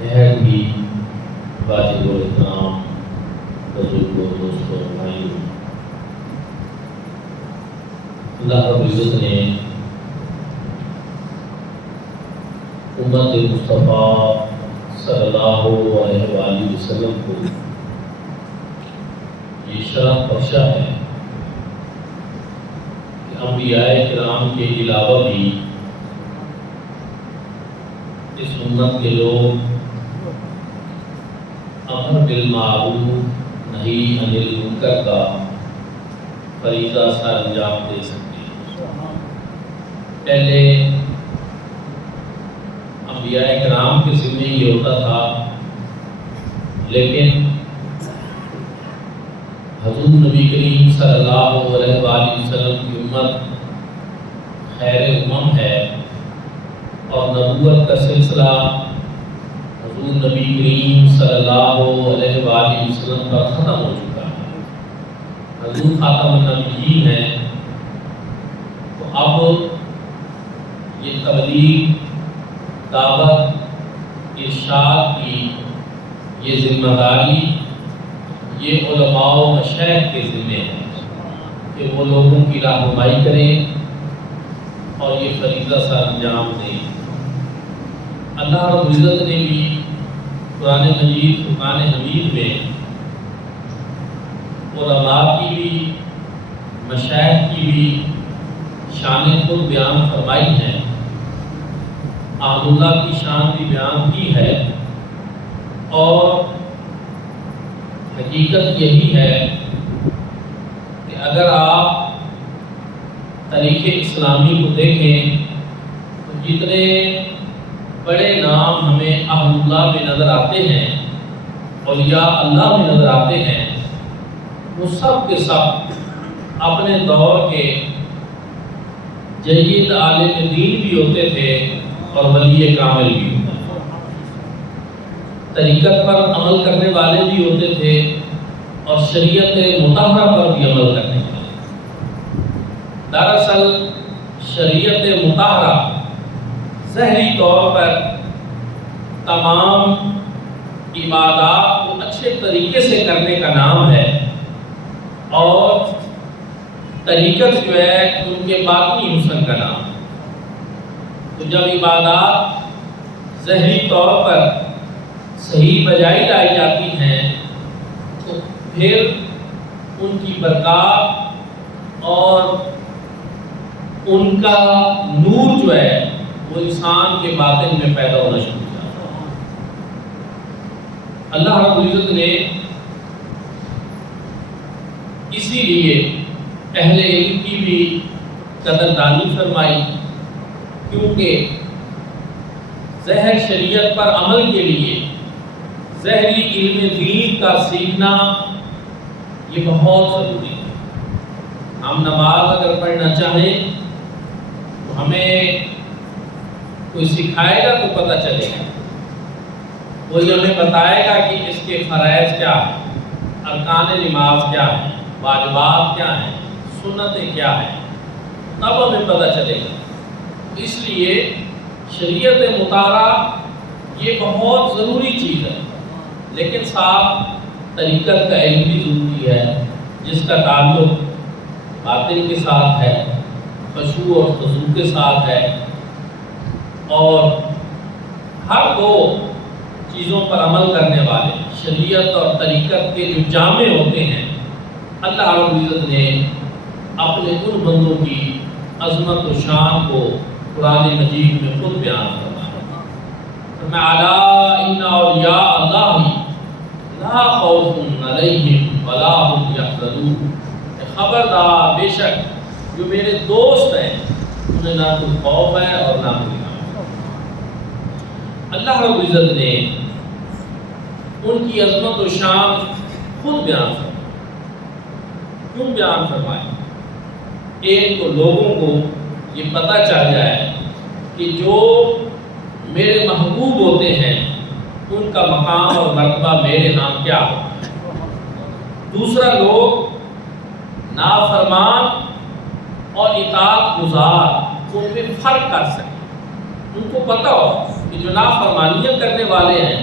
نہایت ہی واجب الاحترام بزرگوں، دوستوں، بھائیوں، اللہ رب العزت نے امت مصطفیٰ صلی اللہ علیہ وآلہ وسلم کو یہ شرف بخشا ہے کہ انبیاء کرام کے علاوہ بھی اس امت کے لوگ امر بالمعروف نہی عن المنکر کا فریضہ سر انجام دے سکتے ہیں۔ پہلے انبیاء کرام کے ذمہ یہ ہوتا تھا، لیکن حضور نبی کریم صلی اللہ علیہ وآلہ وسلم کی امت خیر امم ہے اور نبوت کا سلسلہ حضور نبی کریم صلی اللہ علیہ وآلہ وسلم پر ختم ہو چکا ہے، حضور خاتم النبیین ہیں۔ تو اب یہ تبلیغ، دعوت، ارشاد کی یہ ذمہ داری یہ علماء و مشائخ کے ذمہ ہے کہ وہ لوگوں کی رہنمائی کریں اور یہ فریضہ سر انجام دیں۔ اللہ رب العزت نے بھی قرآن مجید فرقان حمید میں علماء کی بھی، مشائخ کی بھی شان خود بیان فرمائی ہے، اہل اللہ کی شان بھی بیان کی ہے، اور حقیقت یہی ہے کہ اگر آپ تاریخ اسلامی کو دیکھیں تو جتنے بڑے نام ہمیں اہل اللہ میں نظر آتے ہیں، اولیاء اللہ میں نظر آتے ہیں، وہ سب کے سب اپنے دور کے جید عالم دین بھی ہوتے تھے اور ولی کامل بھی ہوتے تھے، طریقت پر عمل کرنے والے بھی ہوتے تھے اور شریعت مطہرہ پر بھی عمل کرنے والے۔ دراصل شریعت مطہرہ ظاہری طور پر تمام عبادات کو اچھے طریقے سے کرنے کا نام ہے، اور طریقت جو ہے ان کے باطنی حسن کا نام ہے۔ تو جب عبادات ظاہری طور پر صحیح بجائی لائی جاتی ہیں تو پھر ان کی برکات اور ان کا نور جو ہے وہ انسان کے باطن میں پیدا ہونا شروع ہو جاتا ہے۔ اللہ رب العزت نے اسی لیے اہل علم کی بھی قدردانی فرمائی، کیونکہ ظاہر شریعت پر عمل کے لیے ظاہری علم دین کا سیکھنا یہ بہت ضروری ہے۔ ہم نماز اگر پڑھنا چاہیں تو ہمیں کوئی سکھائے گا تو پتہ چلے گا، کوئی ہمیں بتائے گا کہ اس کے فرائض کیا ہیں، ارکان نماز کیا ہیں، واجبات کیا ہیں، سنتیں کیا ہیں، تب ہمیں پتہ چلے گا۔ اس لیے شریعت مطہرہ یہ بہت ضروری چیز ہے، لیکن ساتھ طریقت کا علم بھی ضروری ہے، جس کا تعلق باطن کے ساتھ ہے، خشوع اور خضوع کے ساتھ ہے، اور ہر دو چیزوں پر عمل کرنے والے شریعت اور طریقت کے جو جامع ہوتے ہیں، اللہ رب العزت نے اپنے ان بندوں کی عظمت و شان کو قرآن مجید میں خود بیان فرمایا۔ فرمایا الا ان اولیاء اللہ لا خوف علیہم ولا هم یحزنون، خبردار بے شک جو میرے دوست ہیں انہیں نہ کوئی خوف ہے اور نہ کوئی غم۔ اللہ رب العزت نے ان کی عظمت و شان خود بیان فرمائی۔ کیوں بیان فرمائی؟ ایک تو لوگوں کو یہ پتہ چل جائے کہ جو میرے محبوب ہوتے ہیں ان کا مقام اور مرتبہ میرے ہاں کیا ہو۔ دوسرا، لوگ نافرمان اور اطاعت گزار ان میں فرق کر سکیں، ان کو پتہ ہو کہ جو نافرمانیاں کرنے والے ہیں،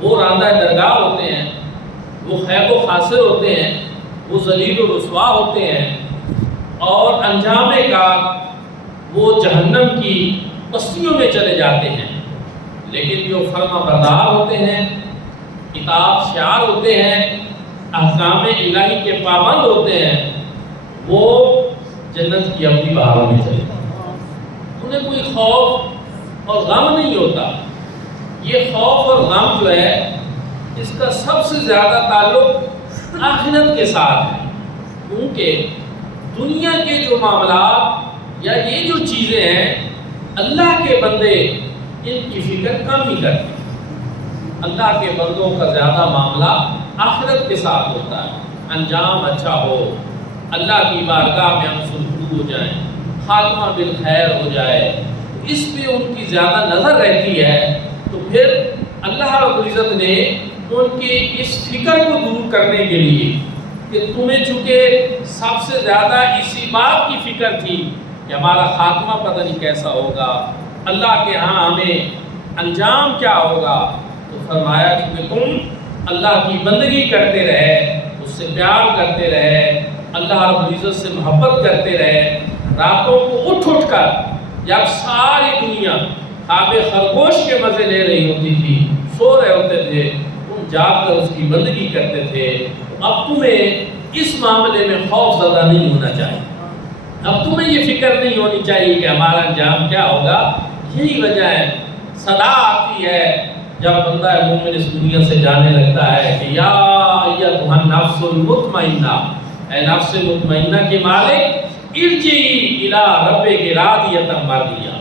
وہ راندہ درگاہ ہوتے ہیں، وہ خیب و خاسر ہوتے ہیں، وہ ذلیل و رسوا ہوتے ہیں، اور انجام کار وہ جہنم کی بستیوں میں چلے جاتے ہیں۔ لیکن جو فرما بردار ہوتے ہیں، اطاعت شعار ہوتے ہیں، احکام الہی کے پابند ہوتے ہیں، وہ جنت کی اپنی بہاروں میں چلے جاتے ہیں۔ انہیں کوئی خوف اور غم نہیں ہوتا۔ یہ خوف اور غم جو ہے اس کا سب سے زیادہ تعلق آخرت کے ساتھ ہے، کیونکہ دنیا کے جو معاملات یا یہ جو چیزیں ہیں اللہ کے بندے ان کی فکر کم ہی کرتے ہیں۔ اللہ کے بندوں کا زیادہ معاملہ آخرت کے ساتھ ہوتا ہے، انجام اچھا ہو، اللہ کی بارگاہ میں ہم سرخرو ہو جائیں، خاتمہ بالخیر ہو جائے، اس پہ ان کی زیادہ نظر رہتی ہے۔ تو پھر اللہ رب العزت نے ان کی اس فکر کو دور کرنے کے لیے کہ تمہیں چونکہ سب سے زیادہ اسی بات کی فکر تھی کہ ہمارا خاتمہ پتہ نہیں کیسا ہوگا، اللہ کے ہاں ہمیں انجام کیا ہوگا، تو فرمایا کہ تم اللہ کی بندگی کرتے رہے، اس سے پیار کرتے رہے، اللہ رب العزت سے محبت کرتے رہے، راتوں کو اٹھ کر جب ساری دنیا خواب خرگوش کے مزے لے رہی ہوتی تھی، سو رہے ہوتے تھے، تم جاگ کر اس کی بندگی کرتے تھے۔ تو اب تمہیں اس معاملے میں خوف زدہ نہیں ہونا چاہیے، اب تمہیں یہ فکر نہیں ہونی چاہیے کہ ہمارا انجام کیا ہوگا۔ یہی وجہ ہے صدا آتی ہے جب بندہ مومن اس دنیا سے جانے لگتا ہے کہ یا ایتھا النفس المطمئنہ، اے نفس مطمئنہ کے مالک، ارجعی الی ربک راضیۃ مرضیہ،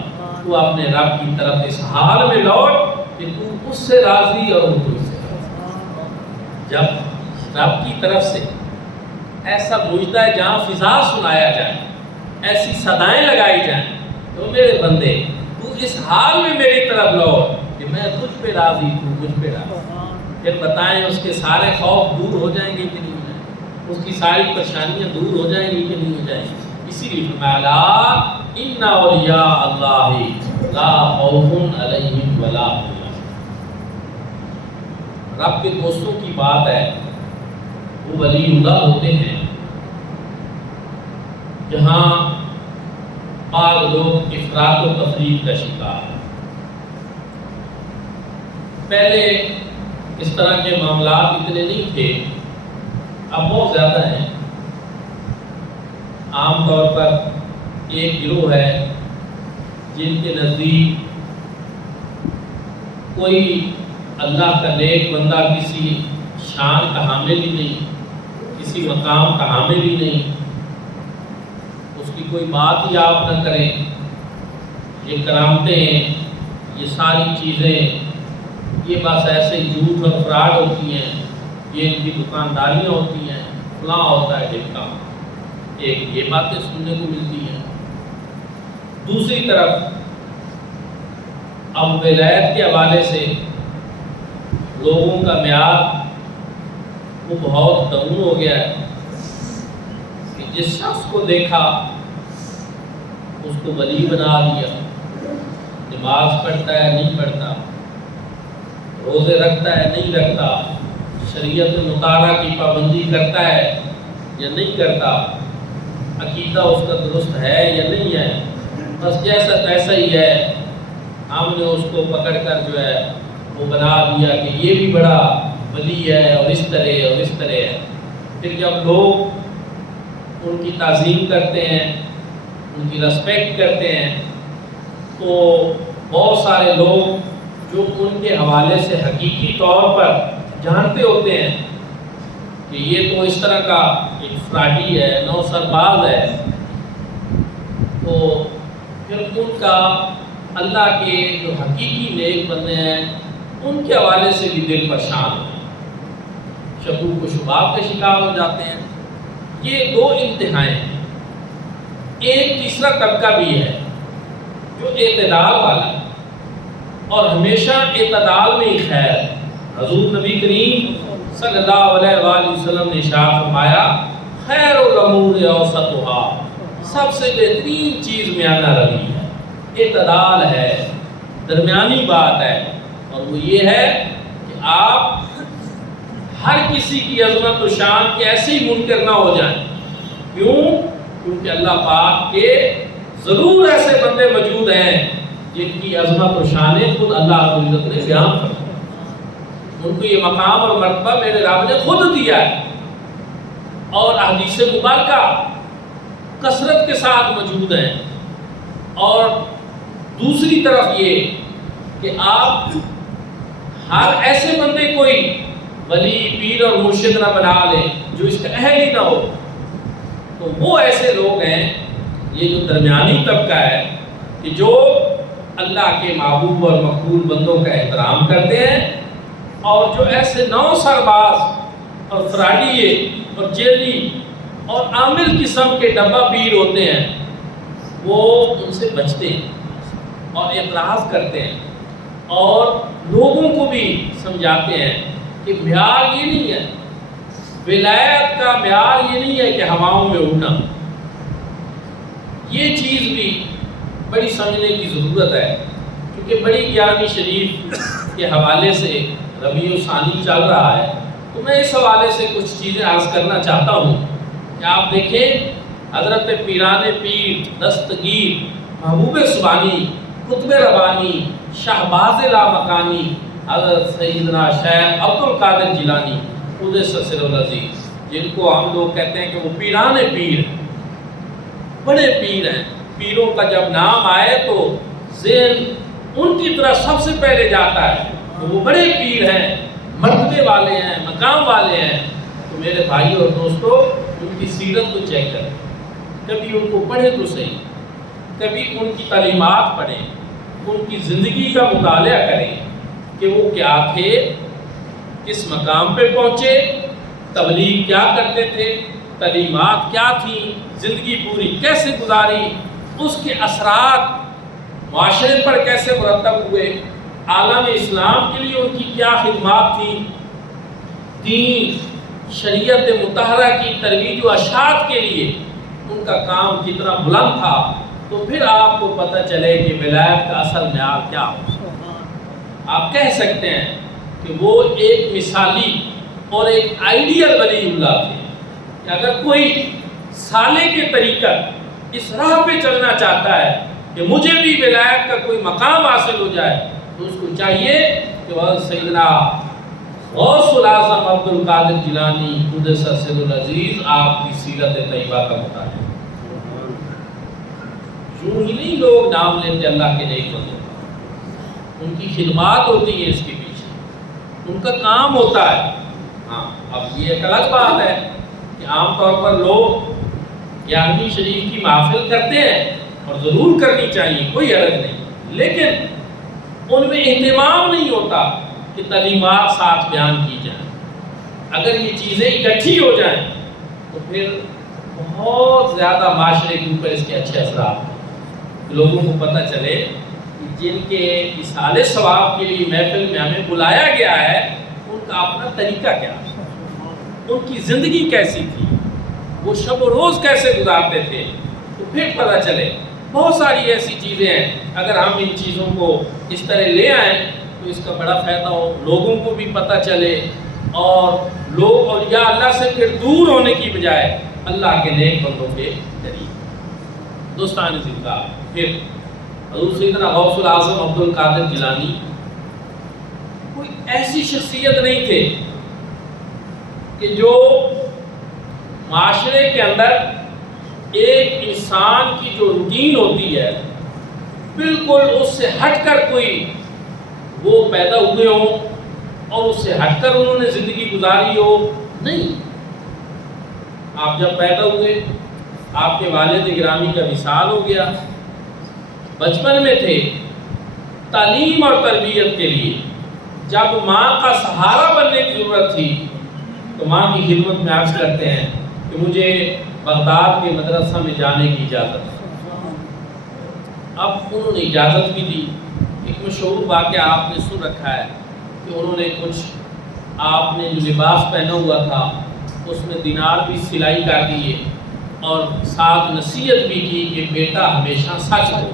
تو اپنے رب کی طرف اس حال میں لوٹ کہ تو اس سے راضی اور وہ تجھ سے راضی۔ جب رب کی طرف سے ایسا مجدہ جہاں فضا سنایا جائے، ایسی صدائیں لگائی جائیں، تو میرے بندے تو اس حال میں میری طرف لوٹ کہ میں تجھ پہ راضی ہوں، مجھ پہ راضی۔ پھر بتائیں اس کے سارے خوف دور ہو جائیں گے کہ نہیں ہو جائیں گے، اس کی ساری پریشانیاں دور ہو جائیں گی کہ نہیں ہو جائیں گی۔ اسی لیے فرمایا ان اولیاء اللہ لا خوف علیہم ولا هم يحزنون۔ رب کے دوستوں کی بات ہے، وہ ولی اللہ ہوتے ہیں جہاں بعض لوگ افراط و تفریط کا شکار ہیں۔ پہلے اس طرح کے معاملات اتنے نہیں تھے، اب بہت زیادہ ہیں۔ عام طور پر ایک گروہ ہے جن کے نزدیک کوئی اللہ کا نیک بندہ کسی شان کا حامل ہی نہیں، کسی مقام کا حامل ہی نہیں، اس کی کوئی بات ہی آپ نہ کریں، یہ کرامتیں، یہ ساری چیزیں یہ بس ایسے جھوٹ اور فراڈ ہوتی ہیں، یہ ان کی دکانداریاں ہوتی ہیں، فلاں ہوتا ہے ڈھمکا، ایک یہ باتیں سننے کو ملتی ہیں۔ دوسری طرف اب ولایت کے حوالے سے لوگوں کا معیار وہ بہت ڈاؤن ہو گیا ہے کہ جس شخص کو دیکھا اس کو ولی بنا دیا، نماز پڑھتا ہے نہیں پڑھتا، روزے رکھتا ہے نہیں رکھتا، شریعت مطالعہ کی پابندی کرتا ہے یا نہیں کرتا، عقیدہ اس کا درست ہے یا نہیں ہے، بس جیسا تیسا ہی ہے، ہم نے اس کو پکڑ کر جو ہے وہ بنا دیا کہ یہ بھی بڑا ولی ہے اور اس طرح اور اس طرح ہے۔ پھر جب لوگ ان کی تعظیم کرتے ہیں، ان کی رسپیکٹ کرتے ہیں، تو بہت سارے لوگ جو ان کے حوالے سے حقیقی طور پر جانتے ہوتے ہیں کہ یہ تو اس طرح کا ایک فراڈی ہے، نو سرباز ہے، تو پھر ان کا اللہ کے جو حقیقی نیک بندے ہیں ان کے حوالے سے بھی دل پریشان ہوتے ہیں، شکوک و شبہات کے شکار ہو جاتے ہیں۔ یہ دو انتہائیں ہیں۔ ایک تیسرا طبقہ بھی ہے جو اعتدال والا ہے اور ہمیشہ اعتدال میں ہی خیر ہے۔ حضور نبی کریم صلی اللہ علیہ وآلہ وسلم نے ارشاد فرمایا خیر الامور اوسطها، سب سے بہترین چیز میانہ روی ہے، اعتدال ہے، درمیانی بات ہے، اور وہ یہ ہے کہ آپ ہر کسی کی عظمت و شان کے ایسے ہی منکر نہ ہو جائیں. کیوں؟ کیونکہ اللہ پاک کے ضرور ایسے بندے موجود ہیں جن کی عظمت و شانیں خود اللہ رب العزت نے بیان فرمائی. ان کو یہ مقام اور مرتبہ میرے رب نے خود دیا ہے، اور احادیث مبارکہ کثرت کے ساتھ موجود ہیں. اور دوسری طرف یہ کہ آپ ہر ایسے بندے کوئی ولی پیر اور مرشد نہ بنا لیں جو اس کا اہل ہی نہ ہو. تو وہ ایسے لوگ ہیں، یہ جو درمیانی طبقہ ہے، کہ جو اللہ کے محبوب اور مقبول بندوں کا احترام کرتے ہیں، اور جو ایسے نو سرباز اور فراڈیے اور جیلی اور عامل قسم کے ڈبہ پیر ہوتے ہیں، وہ ان سے بچتے ہیں اور اعتراض کرتے ہیں اور لوگوں کو بھی سمجھاتے ہیں کہ معیار یہ نہیں ہے، ولایت کا معیار یہ نہیں ہے کہ ہواؤں میں اڑنا. یہ چیز بھی بڑی سمجھنے کی ضرورت ہے، کیونکہ بڑی گیارہویں شریف کے حوالے سے ربیع الثانی چل رہا ہے. تو میں اس حوالے سے کچھ چیزیں عرض کرنا چاہتا ہوں کہ آپ دیکھیں حضرت پیران پیر، دستگیر، محبوب سبحانی، قطب ربانی، شہباز لامکانی، حضرت سیدنا شیخ عبد القادر جیلانی قدس سرہ العزیز، جن کو ہم لوگ کہتے ہیں کہ وہ پیران پیر، بڑے پیر ہیں. پیروں کا جب نام آئے تو ذہن ان کی طرف سب سے پہلے جاتا ہے کہ وہ بڑے پیر ہیں، مرتبے والے ہیں، مقام والے ہیں. تو میرے بھائی اور دوستو، ان کی سیرت کو چیک کریں، کبھی ان کو پڑھیں تو صحیح، کبھی ان کی تعلیمات پڑھیں، ان کی زندگی کا مطالعہ کریں کہ وہ کیا تھے، کس مقام پہ پہنچے، تبلیغ کیا کرتے تھے، تعلیمات کیا تھیں، زندگی پوری کیسے گزاری، اس کے اثرات معاشرے پر کیسے مرتب ہوئے، عالم اسلام کے لیے ان کی کیا خدمات تھیں، دین شریعت مطہرہ کی ترویج و اشاعت کے لیے ان کا کام کتنا بلند تھا. تو پھر آپ کو پتہ چلے کہ ولایت کا اصل معیار کیا ہو. آپ کہہ سکتے ہیں کہ وہ ایک مثالی اور ایک آئیڈیل ولی اللہ تھے، کہ اگر کوئی سالے کے طریقہ اس راہ پہ چلنا چاہتا ہے کہ مجھے بھی ولایت کا کوئی مقام حاصل ہو جائے، تو اس کو چاہیے کہ وہ سیدنا غوث الاعظم عبد القادر جیلانی قدس سرہ العزیز آپ کی سیرت طیبہ کا مطالعہ. یوں ہی نہیں لوگ نام لیتے اللہ کے نیک بندوں کا، ان کی خدمات ہوتی ہے اس کے پیچھے، ان کا کام ہوتا ہے. ہاں، اب یہ ایک الگ بات ہے کہ عام طور پر لوگ 11ویں شریف کی محفل کرتے ہیں، اور ضرور کرنی چاہیے، کوئی حرج نہیں، لیکن ان میں اہتمام نہیں ہوتا کہ تعلیمات ساتھ بیان کی جائیں. اگر یہ چیزیں اکٹھی ہو جائیں تو پھر بہت زیادہ معاشرے کے اوپر اس کے اچھے اثرات ہیں. لوگوں کو پتہ چلے کہ جن کے اصحال ثواب کے لیے محفل میں ہمیں بلایا گیا ہے، ان کا اپنا طریقہ کیا ہے، ان کی زندگی کیسی تھی، وہ شب و روز کیسے گزارتے تھے. تو پھر پتہ چلے. بہت ساری ایسی چیزیں ہیں، اگر ہم ان چیزوں کو اس طرح لے آئیں تو اس کا بڑا فائدہ ہو، لوگوں کو بھی پتہ چلے، اور لوگ اولیاء اللہ سے پھر دور ہونے کی بجائے اللہ کے نیک بندوں کے قریب. دوستان زندہ، پھر حضور سیدنا غوث الاعظم عبد القادر جیلانی کوئی ایسی شخصیت نہیں تھے کہ جو معاشرے کے اندر ایک انسان کی جو روٹین ہوتی ہے بالکل اس سے ہٹ کر کوئی وہ پیدا ہوئے ہوں اور اس سے ہٹ کر انہوں نے زندگی گزاری ہو. نہیں، آپ جب پیدا ہوئے آپ کے والد گرامی کا وصال ہو گیا، بچپن میں تھے، تعلیم اور تربیت کے لیے جب ماں کا سہارا بننے کی ضرورت تھی تو ماں کی خدمت میں عرض کرتے ہیں کہ مجھے بغداد کے مدرسہ میں جانے کی اجازت. اب انہوں نے اجازت بھی دی. ایک مشہور واقعہ آپ نے سن رکھا ہے کہ انہوں نے کچھ آپ نے جو لباس پہنا ہوا تھا اس میں دینار بھی سلائی کر دیے اور ساتھ نصیحت بھی کی کہ بیٹا ہمیشہ سچ ہو.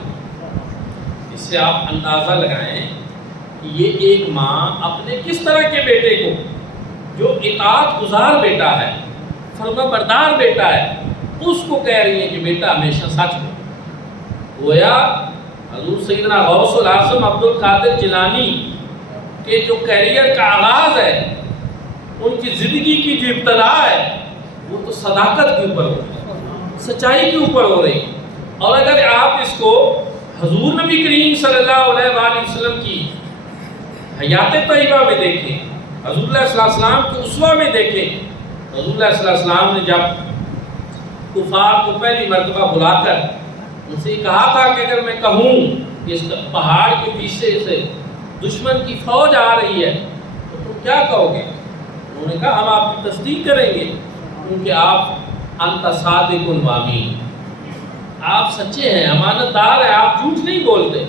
اس سے آپ اندازہ لگائیں کہ یہ ایک ماں اپنے کس طرح کے بیٹے کو، جو اطاعت گزار بیٹا ہے، فرما بردار بیٹا ہے، اس کو کہہ رہی ہے کہ بیٹا ہمیشہ سچ بول۔ گویا حضور سیدنا غوث الاعظم عبد القادر جیلانی کے جو کیریئر کا آغاز ہے، ان کی زندگی کی جو ابتدا ہے، وہ تو صداقت کے اوپر ہو رہی، سچائی کے اوپر ہو رہی۔ اور اگر آپ اس کو حضور نبی کریم صلی اللہ علیہ وآلہ وسلم کی حیات طیبہ میں دیکھیں، حضور اللہ صلی اللہ علیہ وسلم کے اسوہ میں دیکھیں، حضور اللہ صلی اللہ علیہ وسلم نے جب کفار کو پہلی مرتبہ بلا کر ان سے کہا تھا کہ اگر میں کہوں کہ اس پہاڑ کے پیچھے سے دشمن کی فوج آ رہی ہے تو تم کیا کہو گے؟ انہوں نے کہا ہم آپ کی تصدیق کریں گے، کیونکہ آپ انت صادق الامین، آپ سچے ہیں، امانت دار ہیں، آپ جھوٹ نہیں بولتے۔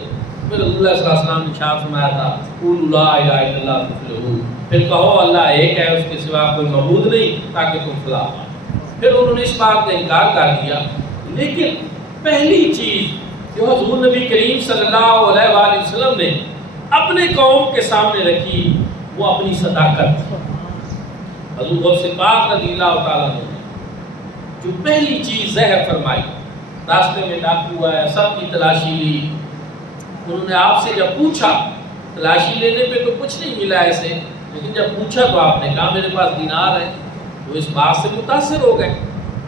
پھر رسول اللہ صلی اللہ علیہ وسلم نے ارشاد فرمایا تھا قولوا لا الہ الا اللہ تفلحوا، پھر کہو اللہ ایک ہے، اس کے سوا کوئی معبود نہیں، تاکہ تم فلاح پاؤ۔ پھر انہوں نے اس بات کا انکار کر دیا۔ لیکن پہلی چیز جو حضور نبی کریم صلی اللہ علیہ وآلہ وسلم نے اپنے قوم کے سامنے رکھی وہ اپنی صداقت۔ حضور غوث پاک رضی اللہ تعالیٰ نے جو پہلی چیز ظاہر فرمائی، راستے میں ڈاکو ہے، سب کی تلاشی لی، انہوں نے آپ سے جب پوچھا، تلاشی لینے پہ تو کچھ نہیں ملا ایسے، لیکن جب پوچھا تو آپ نے کہا میرے پاس دینار ہے، وہ اس بات سے متاثر ہو گئے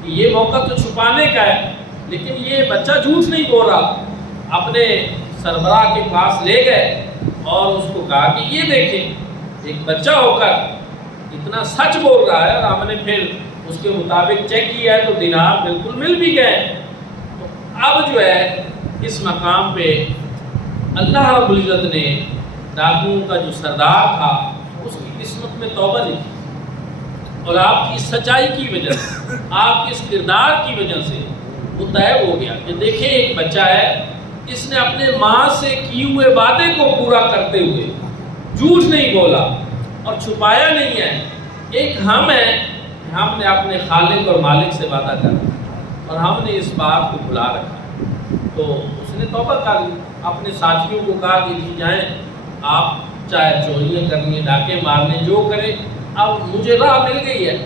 کہ یہ موقع تو چھپانے کا ہے، لیکن یہ بچہ جھوٹ نہیں بول رہا۔ اپنے سربراہ کے پاس لے گئے اور اس کو کہا کہ یہ دیکھیں ایک بچہ ہو کر اتنا سچ بول رہا ہے، اور ہم نے پھر اس کے مطابق چیک کیا ہے تو دینار بالکل مل بھی گئے۔ تو اب جو ہے اس مقام پہ اللہ رب العزت نے ڈاکوؤں کا جو سردار تھا اس کی قسمت میں توبہ لکھی، اور آپ کی سچائی کی وجہ سے، آپ کے اس کردار کی وجہ سے وہ طے ہو گیا کہ دیکھیں ایک بچہ ہے، اس نے اپنے ماں سے کیے ہوئے وعدے کو پورا کرتے ہوئے جھوٹ نہیں بولا اور چھپایا نہیں ہے۔ ایک ہم ہیں، ہم نے اپنے خالق اور مالک سے وعدہ کر اور ہم نے اس بات کو بھلا رکھا، تو اس نے توبہ کر لی۔ اپنے ساتھیوں کو کہا کہ جی جائیں، آپ چاہے چوریاں کرنی، ڈاکے مارنے، جو کریں، اب مجھے راہ مل گئی ہے،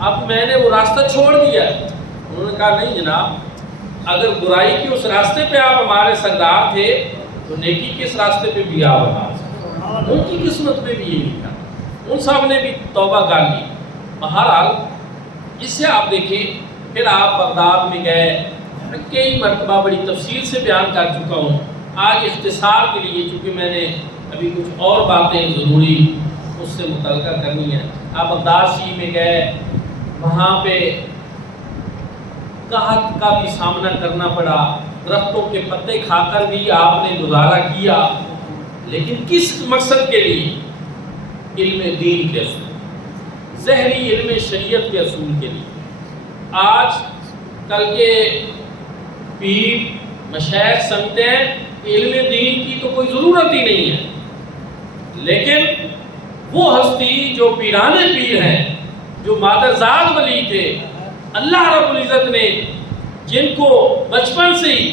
اب میں نے وہ راستہ چھوڑ دیا ہے۔ انہوں نے کہا نہیں جناب، اگر برائی کے اس راستے پہ آپ ہمارے سردار تھے تو نیکی کے اس راستے پہ بھی آپ ہمارے سردار۔ ان کی قسمت میں بھی یہی تھا، ان سب نے بھی توبہ کر لی۔ بہرحال اس سے آپ دیکھیں، پھر آپ بغداد میں گئے، میں کئی مرتبہ بڑی تفصیل سے بیان کر چکا ہوں، آج اختصار کے لیے چونکہ میں نے ابھی کچھ اور باتیں ضروری اس سے متعلقہ کرنی ہیں۔ آپ بغداد شریف میں گئے، وہاں پہ قحط کا بھی سامنا کرنا پڑا، درختوں کے پتے کھا کر بھی آپ نے گزارا کیا، لیکن کس مقصد کے لیے؟ علم دین کے اصول، ظاہری علم شریعت کے اصول کے لیے۔ آج کل کے پیر مشائخ سمجھتے ہیں کہ علم دین کی تو کوئی ضرورت ہی نہیں ہے، لیکن وہ ہستی جو پیرانے پیر ہیں، جو مادرزاد ولی تھے، اللہ رب العزت نے جن کو بچپن سے ہی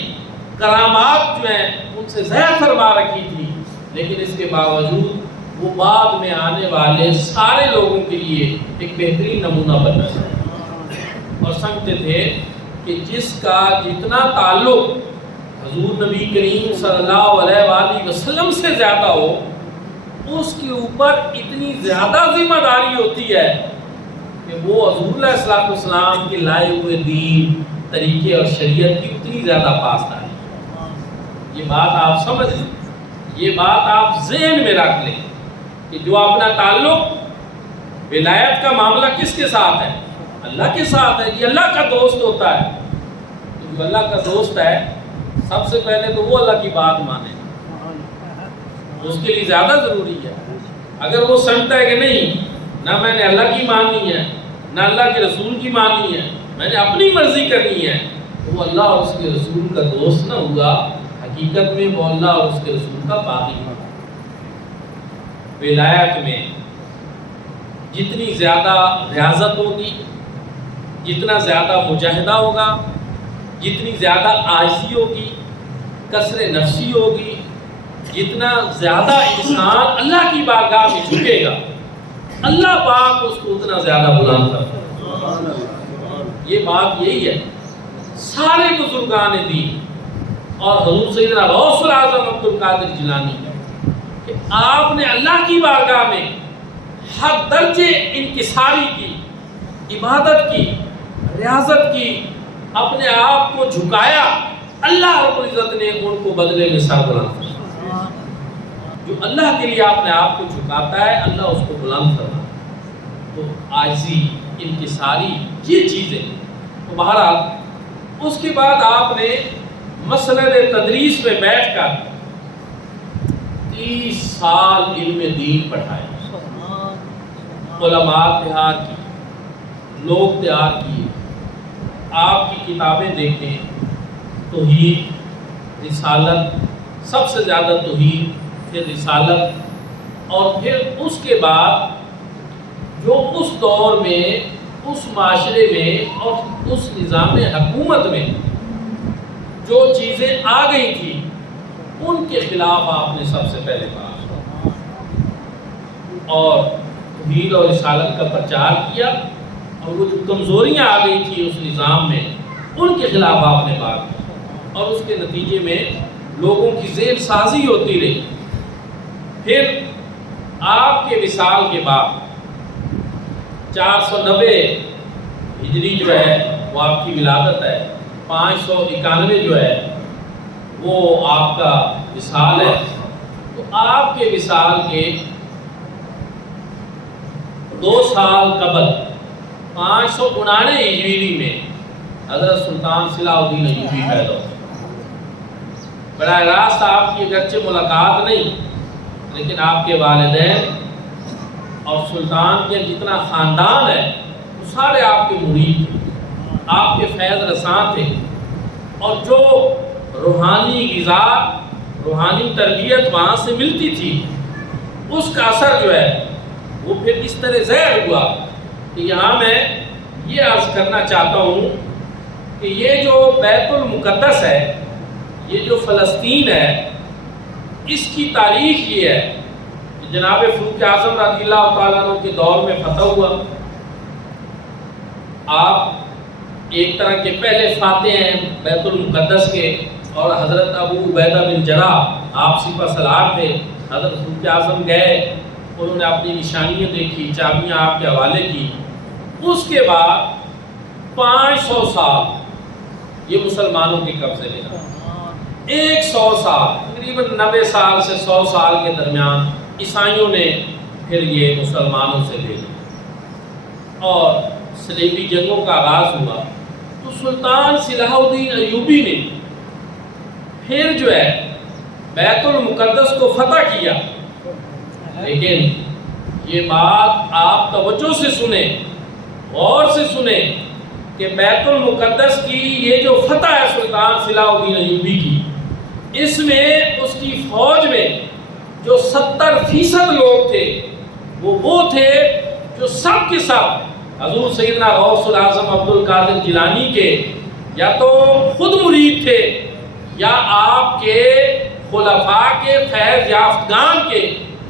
کرامات جو ہیں ان سے ظاہر فرما رکھی تھی، لیکن اس کے باوجود وہ بعد میں آنے والے سارے لوگوں کے لیے ایک بہترین نمونہ بننا چاہتے اور سمجھتے تھے کہ جس کا جتنا تعلق حضور نبی کریم صلی اللہ علیہ وآلہ وسلم سے زیادہ ہو، اس کے اوپر اتنی زیادہ ذمہ داری ہوتی ہے کہ وہ حضور علیہ السلام کے لائے ہوئے دین، طریقے اور شریعت کی اتنی زیادہ پاسداری۔ یہ بات آپ سمجھ لیں، یہ بات آپ ذہن میں رکھ لیں کہ جو اپنا تعلق ولایت کا معاملہ کس کے ساتھ ہے؟ اللہ کے ساتھ ہے، یہ اللہ کا دوست ہوتا ہے۔ تو جو اللہ کا دوست ہے سب سے پہلے تو وہ اللہ کی بات مانے، اس کے لیے زیادہ ضروری ہے۔ اگر وہ سمجھتا ہے کہ نہیں، نہ میں نے اللہ کی ماننی ہے، نہ اللہ کے رسول کی ماننی ہے، میں نے اپنی مرضی کرنی ہے، تو وہ اللہ اور اس کے رسول کا دوست نہ ہوا، حقیقت میں وہ اللہ اور اس کے رسول کا باغی ہوگا۔ ولایت میں جتنی زیادہ ریاضت ہوگی، جتنا زیادہ مجاہدہ ہوگا، جتنی زیادہ عاجزی ہوگی، کسر نفسی ہوگی، جتنا زیادہ انسان اللہ کی بارگاہ میں جھکے گا اللہ پاک اس کو اتنا زیادہ بلند کرتا ہے۔ یہ بات یہی ہے سارے بزرگان دین اور حضور سیدنا غوث العظم عبد القادر جیلانی کہ آپ نے اللہ کی بارگاہ میں ہر درجے انکساری کی، عبادت کی، ریاضت کی، اپنے آپ کو جھکایا، اللہ رب العزت نے ان کو بدلے میں سر بلند کیا۔ جو اللہ کے لیے اپنے آپ کو جھکاتا ہے اللہ اس کو بلند کرتا ہے۔ تو عاجزی، انکساری، یہ چیزیں تو بہرحال اس کے بعد آپ نے مسند تدریس میں بیٹھ کر 30 سال علم دین پڑھائے، علماء تیار کی، لوگ تیار کیے۔ آپ کی کتابیں دیکھیں، توحید، رسالت، سب سے زیادہ توحید، پھر رسالت، اور پھر اس کے بعد جو اس دور میں، اس معاشرے میں اور اس نظام حکومت میں جو چیزیں آ گئی تھیں ان کے خلاف آپ نے سب سے پہلے کہا اور توحید اور رسالت کا پرچار کیا، اور وہ جو کمزوریاں آ گئی تھی اس نظام میں ان کے خلاف آپ نے بات کی، اور اس کے نتیجے میں لوگوں کی ذہن سازی ہوتی رہی۔ پھر آپ کے وصال کے بعد 490 ہجری جو ہے وہ آپ کی ولادت ہے، 591 جو ہے وہ آپ کا وصال ہے۔ تو آپ کے وصال کے 2 سال قبل 559 ہجری میں حضرت سلطان صلاح الدین ایوبی پیدا ہوئے۔ براہ راست آپ کی اگرچہ ملاقات نہیں، لیکن آپ کے والدین اور سلطان کے جتنا خاندان ہے وہ سارے آپ کے مرید تھے، آپ کے فیض رساں تھے، اور جو روحانی غذا، روحانی تربیت وہاں سے ملتی تھی اس کا اثر جو ہے وہ پھر اس طرح ظاہر ہوا کہ یہاں میں یہ عرض کرنا چاہتا ہوں کہ یہ جو بیت المقدس ہے، یہ جو فلسطین ہے، اس کی تاریخ یہ ہے کہ جناب فاروق اعظم رضی اللہ تعالیٰ عنہ کے دور میں فتح ہوا۔ آپ ایک طرح کے پہلے فاتح ہیں بیت المقدس کے، اور حضرت ابو عبیدہ بن جراح آپ سپہ سالار تھے۔ حضرت فاروق اعظم گئے، انہوں نے اپنی نشانیاں دیکھی، چابیاں آپ کے حوالے کی۔ اس کے بعد 500 سال یہ مسلمانوں کے قبضے میں رہا، 100 سال، تقریباً 90 سال سے 100 سال کے درمیان عیسائیوں نے پھر یہ مسلمانوں سے لے لی، اور صلیبی جنگوں کا آغاز ہوا۔ تو سلطان صلاح الدین ایوبی نے پھر جو ہے بیت المقدس کو فتح کیا، لیکن یہ بات آپ توجہ سے سنیں، غور سے سنیں کہ بیت المقدس کی یہ جو فتح ہے سلطان صلاح الدین ایوبی کی، اس میں اس کی فوج میں جو 70% لوگ تھے وہ تھے جو سب کے سب حضور سیدنا غوث العظم عبد القادر جیلانی کے یا تو خود مرید تھے یا آپ کے خلفاء کے فیض یافتگان کے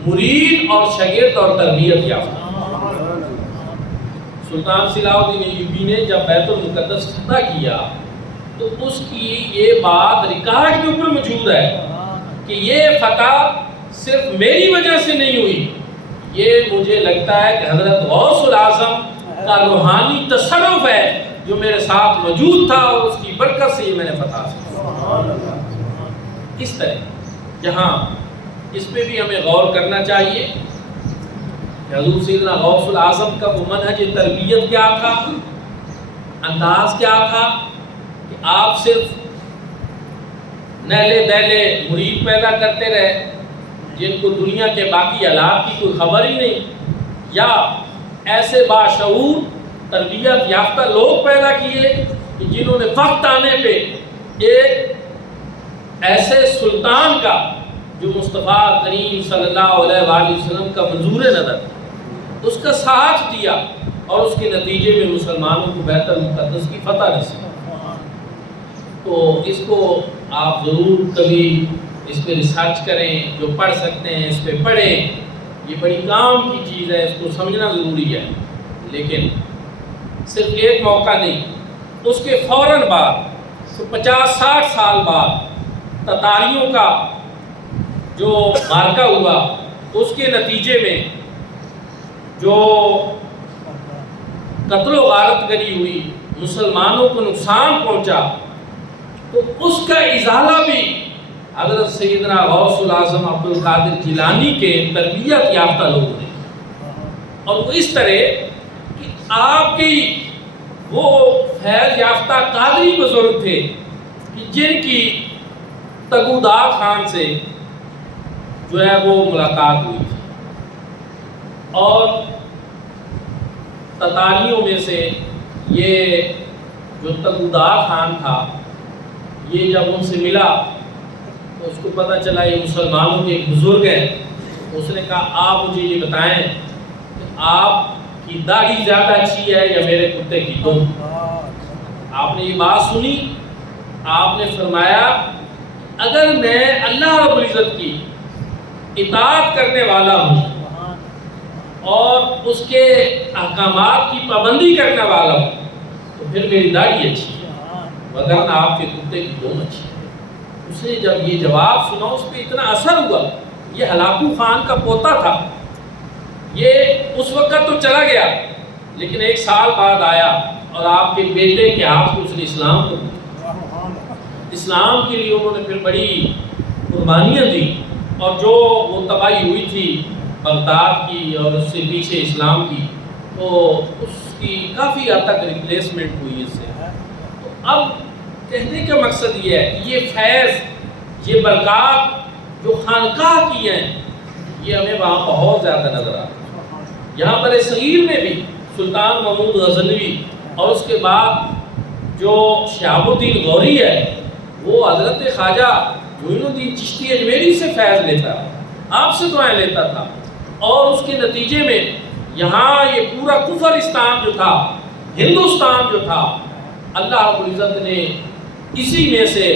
مرید اور شاگرد اور تربیت یافتہ۔ سلطان صلاح الدین ایوبی نے جب بیت المقدس فتح کیا تو اس کی یہ بات ریکارڈ کے اوپر موجود ہے کہ یہ فتح صرف میری وجہ سے نہیں ہوئی، یہ مجھے لگتا ہے کہ حضرت غوث العظم کا روحانی تصرف ہے جو میرے ساتھ موجود تھا، اور اس کی برکت سے یہ میں نے فتح کی۔ اس طرح جہاں اس پہ بھی ہمیں غور کرنا چاہیے کہ حضور سیدنا غوث العظم کا وہ منہج تربیت کیا تھا، انداز کیا تھا کہ آپ صرف نہلے دہلے مرید پیدا کرتے رہے جن کو دنیا کے باقی حالات کی کوئی خبر ہی نہیں، یا ایسے باشعور تربیت یافتہ لوگ پیدا کیے کہ جنہوں نے وقت آنے پہ ایک ایسے سلطان کا جو مصطفیٰ کریم صلی اللہ علیہ وآلہ وسلم کا منظور نظر تھا اس کا ساتھ دیا، اور اس کے نتیجے میں مسلمانوں کو بیت المقدس کی فتح نصیب۔ تو اس کو آپ ضرور کبھی اس پہ ریسرچ کریں، جو پڑھ سکتے ہیں اس پہ پڑھیں، یہ بڑی کام کی چیز ہے، اس کو سمجھنا ضروری ہے۔ لیکن صرف ایک موقع نہیں، اس کے فوراً بعد 50-60 سال بعد تتاریوں کا جو مارکا ہوا، اس کے نتیجے میں جو قتل و غارت گری ہوئی، مسلمانوں کو نقصان پہنچا، تو اس کا ازالہ بھی حضرت سیدنا غوث العظم عبد القادر جیلانی کے تربیت یافتہ لوگ نے، اور وہ اس طرح کہ آپ کی وہ فیض یافتہ قادری بزرگ تھے کہ جن کی تگودار خان سے جو ہے وہ ملاقات ہوئی تھی، اور تتاریوں میں سے یہ جو تگودار خان تھا، یہ جب ان سے ملا تو اس کو پتہ چلا یہ مسلمانوں کے ایک بزرگ ہیں۔ اس نے کہا آپ مجھے یہ بتائیں کہ آپ کی داڑھی زیادہ اچھی ہے یا میرے کتے کی دم؟ آپ نے یہ بات سنی، آپ نے فرمایا اگر میں اللہ رب العزت کی اطاعت کرنے والا ہوں اور اس کے احکامات کی پابندی کرنے والا ہوں تو پھر میری داڑھی اچھی ہے، وگرنہ آپ کے کتے کی دم اچھی ہے۔ اس نے جب یہ جواب سنا اس پہ اتنا اثر ہوا، یہ ہلاکو خان کا پوتا تھا، یہ اس وقت تو چلا گیا، لیکن 1 سال بعد آیا اور آپ کے بیٹے کے ہاتھ میں اس نے اسلام کو دیا۔ اسلام کے لیے انہوں نے پھر بڑی قربانیاں دی، اور جو وہ تباہی ہوئی تھی بغداد کی اور اس سے پیچھے اسلام کی، تو اس کی کافی حد تک ریپلیسمنٹ ہوئی اس سے۔ تو اب کہنے کا مقصد یہ ہے کہ یہ فیض، یہ برکات جو خانقاہ کی ہیں، یہ ہمیں وہاں بہت زیادہ نظر آتا ہے۔ یہاں پر صغیر میں بھی سلطان محمود غزنوی اور اس کے بعد جو شہاب الدین غوری ہے، وہ حضرت خواجہ معین الدین چشتی اجمیری سے فیض لیتا، آپ سے دعائیں لیتا تھا، اور اس کے نتیجے میں یہاں یہ پورا کفرستان جو تھا، ہندوستان جو تھا، اللہ رب العزت نے اسی میں سے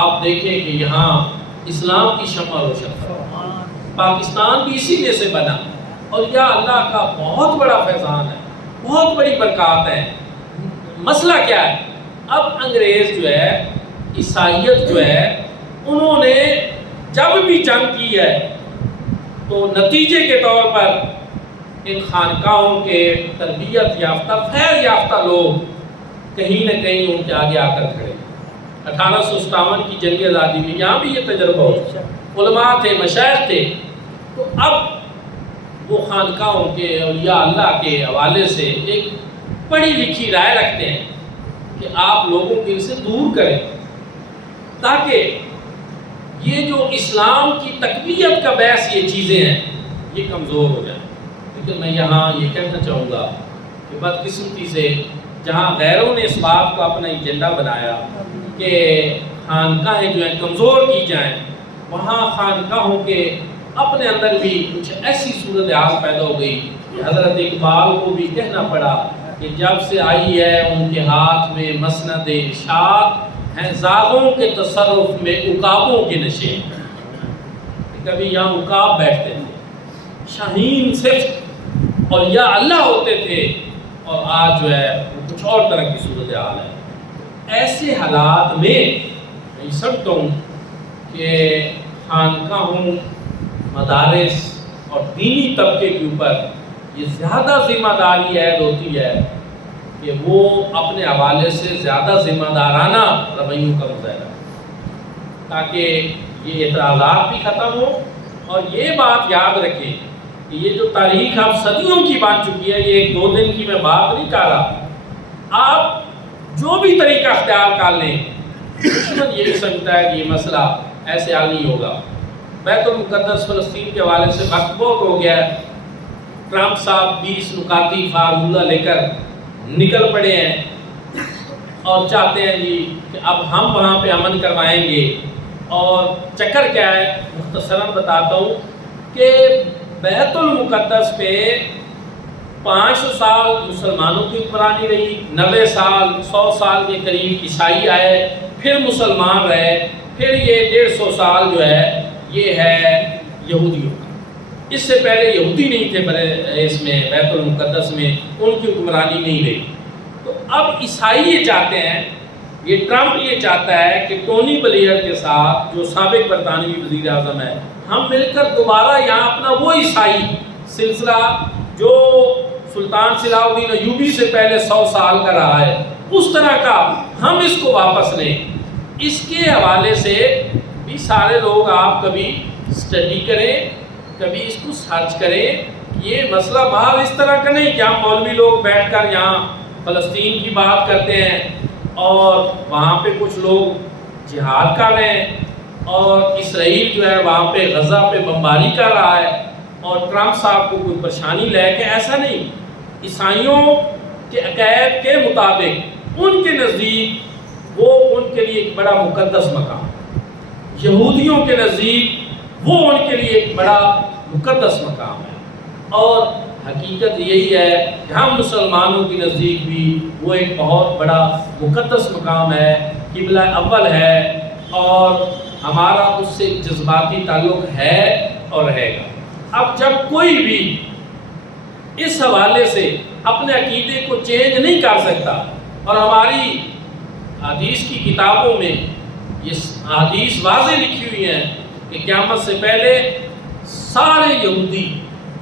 آپ دیکھیں کہ یہاں اسلام کی شمع روشن کرا، پاکستان بھی اسی میں سے بنا، اور یہ اللہ کا بہت بڑا فیضان ہے، بہت بڑی برکات ہے۔ مسئلہ کیا ہے؟ اب انگریز جو ہے، عیسائیت جو ہے، انہوں نے جب بھی جنگ کی ہے تو نتیجے کے طور پر ان خانقاہوں کے تربیت یافتہ فیض یافتہ لوگ کہیں نہ کہیں ان کے آگے آ کر کھڑے۔ 1857 کی جنگ آزادی میں یہاں بھی یہ تجربہ ہو، علماء تھے، مشائخ تھے، تو اب وہ خانقاہوں کے اولیاء اللہ کے حوالے سے ایک پڑھی لکھی رائے رکھتے ہیں کہ آپ لوگوں کو ان سے دور کریں، تاکہ یہ جو اسلام کی تقویت کا باعث یہ چیزیں ہیں یہ کمزور ہو جائیں۔ لیکن میں یہاں یہ کہنا چاہوں گا کہ بدقسمتی سے جہاں غیروں نے اس بات کو اپنا ایجنڈا بنایا کہ خانقاہیں جو ہیں کمزور کی جائیں، وہاں خانقاہوں کے اپنے اندر بھی کچھ ایسی صورتحال پیدا ہو گئی کہ حضرت اقبال کو بھی کہنا پڑا کہ جب سے آئی ہے ان کے ہاتھ میں مسند ارشاد ہیں زاغوں کے تصرف میں عقابوں کے نشے۔ کبھی یہاں عقاب بیٹھتے تھے، شاہین صرف اور یا اللہ ہوتے تھے، اور آج جو ہے وہ کچھ اور طرح کی صورتحال ہے۔ ایسے حالات میں میں سمجھتا ہوں کہ خانقاہوں، مدارس اور دینی طبقے کے اوپر یہ زیادہ ذمہ داری عائد ہوتی ہے کہ وہ اپنے حوالے سے زیادہ ذمہ دارانہ رویوں کا مظاہرہ، تاکہ یہ اعتراضات بھی ختم ہوں۔ اور یہ بات یاد رکھیں کہ یہ جو تاریخ اب صدیوں کی بن چکی ہے، یہ 1-2 دن کی میں بات نہیں کر رہا، آپ جو بھی طریقہ اختیار کر لیں، دشمن یہ سمجھتا ہے کہ یہ مسئلہ ایسے حل نہیں ہوگا۔ بیت المقدس فلسطین کے حوالے سے وقت بہت ہو گیا ہے، ٹرمپ صاحب 20 نکاتی فارمولہ لے کر نکل پڑے ہیں اور چاہتے ہیں جی کہ اب ہم وہاں پہ امن کروائیں گے۔ اور چکر کیا ہے، مختصراً بتاتا ہوں کہ بیت المقدس پہ 500 سال مسلمانوں کی حکمرانی رہی، 90 سال 100 سال کے قریب عیسائی آئے، پھر مسلمان رہے، پھر یہ 150 سال جو ہے یہ ہے یہودیوں کا. اس سے پہلے یہودی نہیں تھے اس میں بیت المقدس میں، ان کی حکمرانی نہیں رہی. تو اب عیسائی یہ چاہتے ہیں، یہ ٹرمپ یہ چاہتا ہے کہ ٹونی بلیئر کے ساتھ جو سابق برطانوی وزیر اعظم ہے، ہم مل کر دوبارہ یہاں اپنا وہ عیسائی سلسلہ جو سلطان صلاح الدین ایوبی سے پہلے 100 سال کا رہا ہے، اس طرح کا ہم اس کو واپس لیں. اس کے حوالے سے بھی سارے لوگ آپ کبھی اسٹڈی کریں، کبھی اس کو سرچ کریں. یہ مسئلہ باہر اس طرح کا نہیں کہ ہم مولوی لوگ بیٹھ کر یہاں فلسطین کی بات کرتے ہیں اور وہاں پہ کچھ لوگ جہاد کر رہے ہیں اور اسرائیل جو ہے وہاں پہ غزہ پہ بمباری کر رہا ہے اور ٹرمپ صاحب کو کوئی پریشانی لے کے. ایسا نہیں. عیسائیوں کے عقائد کے مطابق ان کے نزدیک وہ ان کے لیے ایک بڑا مقدس مقام، یہودیوں کے نزدیک وہ ان کے لیے ایک بڑا مقدس مقام ہے. اور حقیقت یہی ہے کہ ہم مسلمانوں کے نزدیک بھی وہ ایک بہت بڑا مقدس مقام ہے، قبلہ اول ہے، اور ہمارا اس سے جذباتی تعلق ہے اور رہے گا. اب جب کوئی بھی اس حوالے سے اپنے عقیدے کو چینج نہیں کر سکتا، اور ہماری حدیث کی کتابوں میں یہ حدیث واضح لکھی ہوئی ہیں کہ قیامت سے پہلے سارے یہودی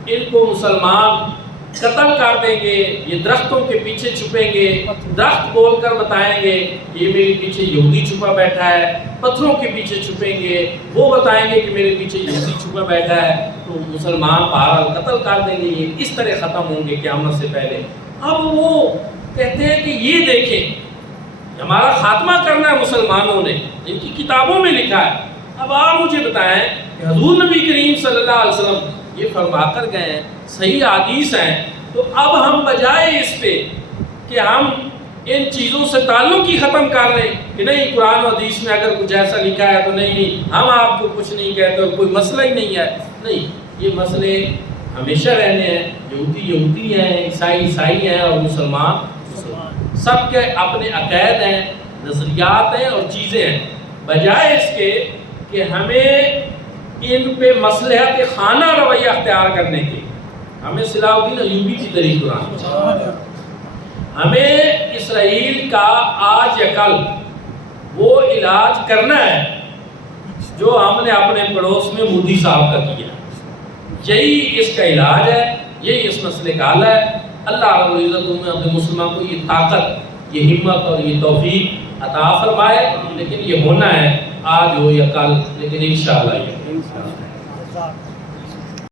ان کو مسلمان قتل کر دیں گے، یہ درختوں کے پیچھے چھپیں گے، درخت بول کر بتائیں گے یہ میرے پیچھے یہودی چھپا بیٹھا ہے، پتھروں کے پیچھے چھپیں گے، وہ بتائیں گے کہ میرے پیچھے یہودی چھپا بیٹھا ہے، تو مسلمان بہرحال قتل کر دیں گے. یہ اس طرح ختم ہوں گے قیامت سے پہلے. اب وہ کہتے ہیں کہ یہ دیکھیں ہمارا خاتمہ کرنا ہے مسلمانوں نے، ان کی کتابوں میں لکھا ہے. اب آپ مجھے بتائیں کہ حضور نبی کریم صلی اللہ علیہ وسلم یہ فرما کر گئے ہیں، صحیح حدیث ہیں، تو اب ہم بجائے اس پہ کہ ہم ان چیزوں سے تعلق ہی ختم کر لیں کہ نہیں قرآن و حدیث میں اگر کچھ ایسا لکھا ہے تو نہیں ہم آپ کو کچھ نہیں کہتے اور کوئی مسئلہ ہی نہیں ہے. نہیں، یہ مسئلے ہمیشہ رہنے ہیں. یہودی یہودی ہیں، عیسائی عیسائی ہیں، اور مسلمان مسلمان. سب کے اپنے عقائد ہیں، نظریات ہیں اور چیزیں ہیں. بجائے اس کے کہ ہمیں ان پہ مصلحت خانہ رویہ اختیار کرنے کے، ہمیں صلاح الدین ایوبی کی طریق قرآن، ہمیں اسرائیل کا آج یا کل وہ علاج کرنا ہے جو ہم نے اپنے پڑوس میں مودی صاحب کا کیا. یہی اس کا علاج ہے، یہی اس مسئلے کا حل ہے. اللہ رب العزت میں اپنے مسلمان کو یہ طاقت، یہ ہمت اور یہ توفیق عطا فرمائے. لیکن یہ ہونا ہے آج ہو یا کل، لیکن انشاءاللہ یہ